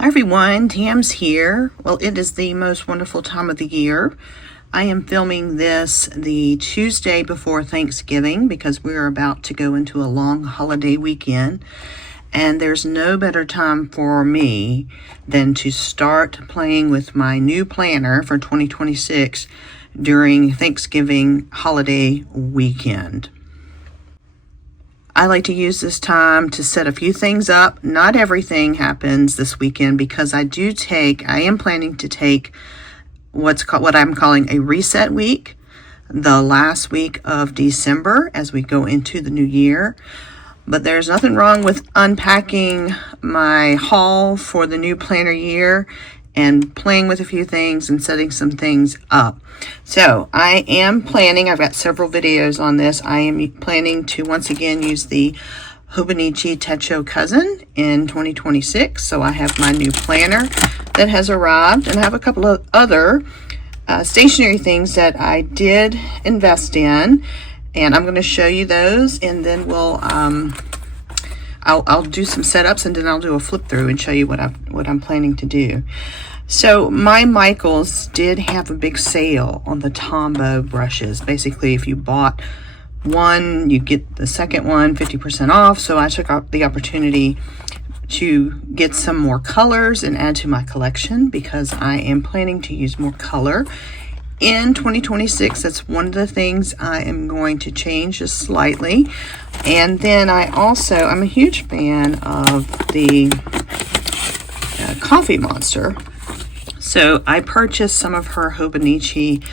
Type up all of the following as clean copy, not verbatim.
Hi everyone, Tam's here. Well, it is the most wonderful time of the year. I am filming this the Tuesday before Thanksgiving because we're about to go into a long holiday weekend. And there's no better time for me than to start playing with my new planner for 2026 during Thanksgiving holiday weekend. I like to use this time to set a few things up. Not everything happens this weekend because I am planning to take what I'm calling a reset week, the last week of December as we go into the new year. But there's nothing wrong with unpacking my haul for the new planner year and playing with a few things and setting some things up. So I am planning, I've got several videos on this. I am planning to once again use the Hobonichi Techo Cousin in 2026. So I have my new planner that has arrived, and I have a couple of other stationery things that I did invest in, and I'm going to show you those, and then we'll I'll do some setups, and then I'll do a flip through and show you what I'm planning to do. So my Michaels did have a big sale on the Tombow brushes. Basically, if you bought one, you get the second one 50% off. So I took the opportunity to get some more colors and add to my collection because I am planning to use more color in 2026. That's one of the things I am going to change just slightly. And then I'm a huge fan of the Coffee Monster. So I purchased some of her Hobonichi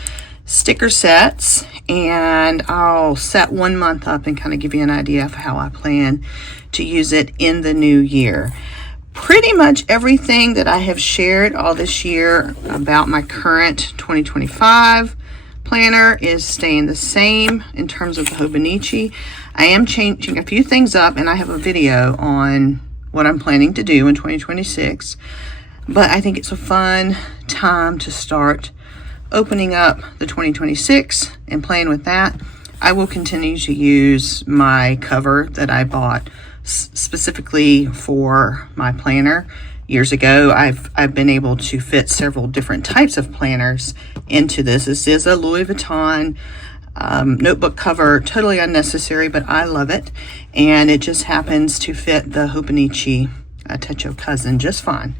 sticker sets, and I'll set 1 month up and kind of give you an idea of how I plan to use it in the new year. Pretty much everything that I have shared all this year about my current 2025 planner is staying the same in terms of the Hobonichi. I am changing a few things up, and I have a video on what I'm planning to do in 2026. But I think it's a fun time to start opening up the 2026 and playing with that. I will continue to use my cover that I bought specifically for my planner years ago. I've been able to fit several different types of planners into this. This is a Louis Vuitton notebook cover, totally unnecessary, but I love it. And it just happens to fit the Hobonichi Techo Cousin just fine.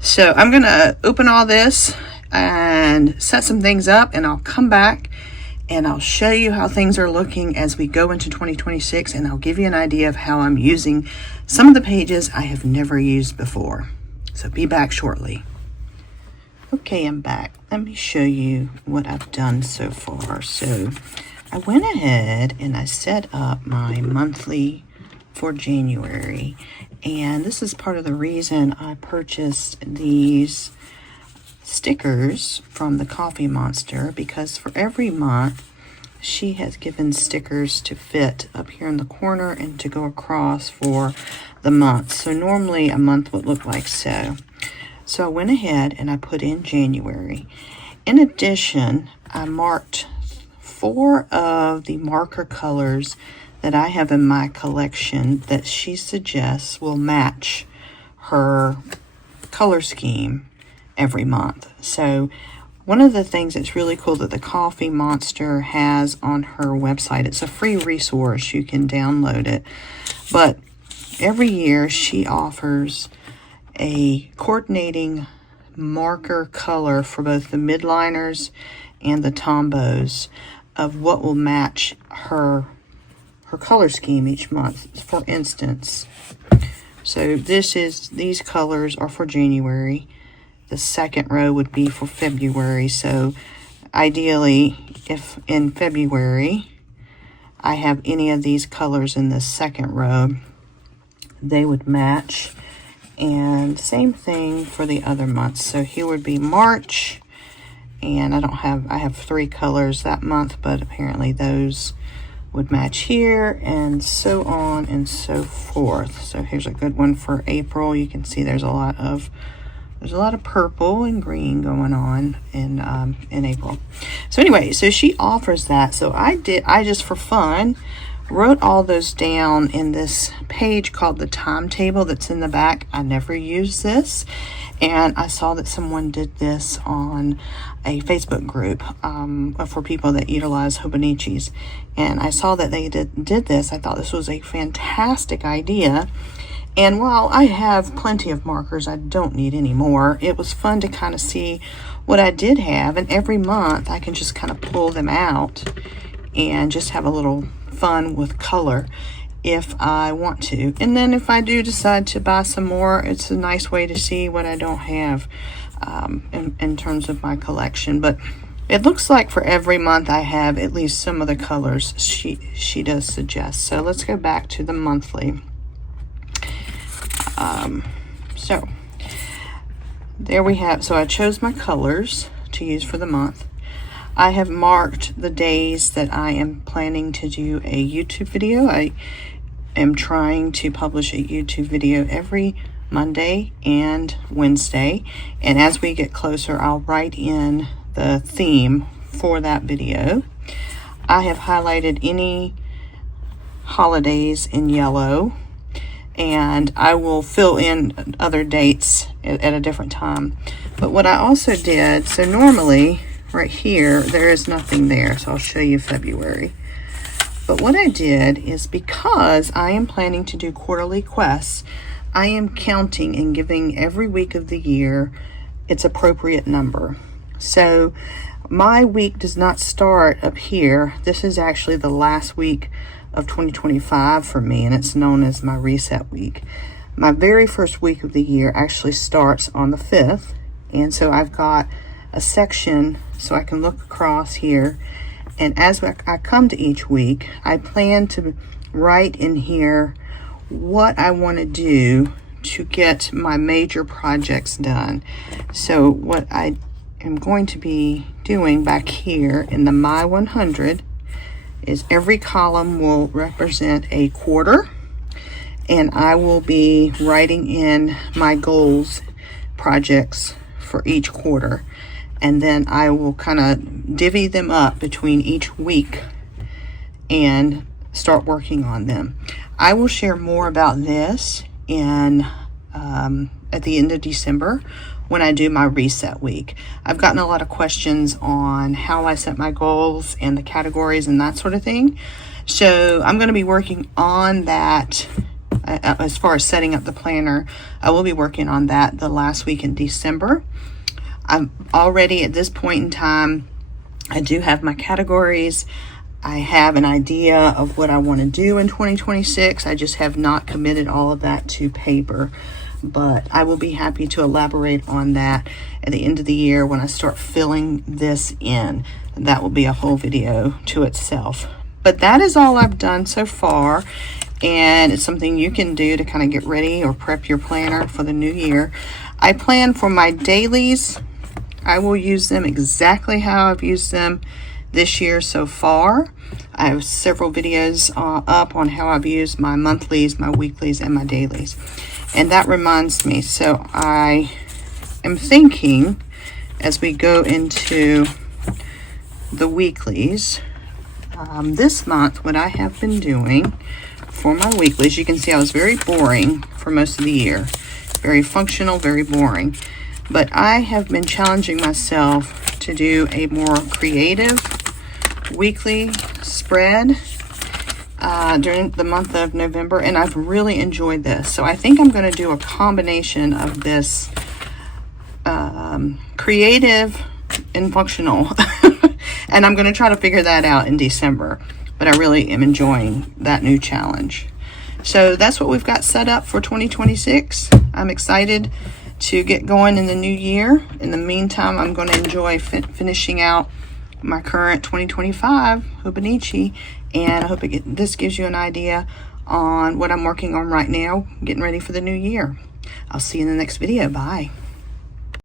So I'm going to open all this and set some things up, and I'll come back and I'll show you how things are looking as we go into 2026, and I'll give you an idea of how I'm using some of the pages I have never used before. So be back shortly. Okay, I'm back. Let me show you what I've done so far. So I went ahead and I set up my monthly for January, and this is part of the reason I purchased these stickers from the Coffee Monster, because for every month she has given stickers to fit up here in the corner and to go across for the month. So normally a month would look like so. So I went ahead and I put in January. In addition, I marked 4 of the marker colors that I have in my collection that she suggests will match her color scheme every month. So one of the things that's really cool that the Coffee Monster has on her website, it's a free resource, you can download it, but every year she offers a coordinating marker color for both the midliners and the Tombows of what will match her color scheme each month. For instance, so these colors are for January. The second row would be for February. So ideally, if in February I have any of these colors in the second row, they would match. And same thing for the other months. So here would be March, and I have 3 colors that month, but apparently those would match here, and so on and so forth. So here's a good one for April. You can see there's a lot of purple and green going on in April. So anyway, so she offers that. So I just for fun wrote all those down in this page called the timetable that's in the back. I never use this, and I saw that someone did this on a Facebook group for people that utilize Hobonichis, and I saw that they did this. I thought this was a fantastic idea, and while I have plenty of markers, I don't need any more. It was fun to kind of see what I did have, and every month I can just kind of pull them out and just have a little fun with color if I want to. And then if I do decide to buy some more, it's a nice way to see what I don't have in terms of my collection. But it looks like for every month I have at least some of the colors she does suggest. So let's go back to the monthly. So there we have, so I chose my colors to use for the month. I have marked the days that I am planning to do a YouTube video. I am trying to publish a YouTube video every Monday and Wednesday. And as we get closer, I'll write in the theme for that video. I have highlighted any holidays in yellow, and I will fill in other dates at a different time. But what I also did, so normally right here, there is nothing there, so I'll show you February. But what I did is, because I am planning to do quarterly quests, I am counting and giving every week of the year its appropriate number. So my week does not start up here. This is actually the last week of 2025 for me, and it's known as my reset week. My very first week of the year actually starts on the 5th, and so I've got a section so I can look across here, and as I come to each week, I plan to write in here what I want to do to get my major projects done. So what I am going to be doing back here in the My 100 is every column will represent a quarter, and I will be writing in my goals projects for each quarter. And then I will kind of divvy them up between each week and start working on them. I will share more about this in at the end of December when I do my reset week. I've gotten a lot of questions on how I set my goals and the categories and that sort of thing. So I'm going to be working on that. As far as setting up the planner, I will be working on that the last week in December. I'm already at this point in time, I do have my categories. I have an idea of what I want to do in 2026. I just have not committed all of that to paper, but I will be happy to elaborate on that at the end of the year when I start filling this in. That will be a whole video to itself. But that is all I've done so far, and it's something you can do to kind of get ready or prep your planner for the new year. I plan for my dailies. I will use them exactly how I've used them this year so far. I have several videos up on how I've used my monthlies, my weeklies, and my dailies. And that reminds me, so I am thinking as we go into the weeklies, this month what I have been doing for my weeklies, you can see I was very boring for most of the year. Very functional, very boring. But I have been challenging myself to do a more creative weekly spread during the month of November, and I've really enjoyed this. So I think I'm going to do a combination of this creative and functional, and I'm going to try to figure that out in December. But I really am enjoying that new challenge. So that's what we've got set up for 2026. I'm excited to get going in the new year. In the meantime, I'm going to enjoy finishing out my current 2025 Hobonichi, and I hope this gives you an idea on what I'm working on right now, getting ready for the new year. I'll see you in the next video. Bye.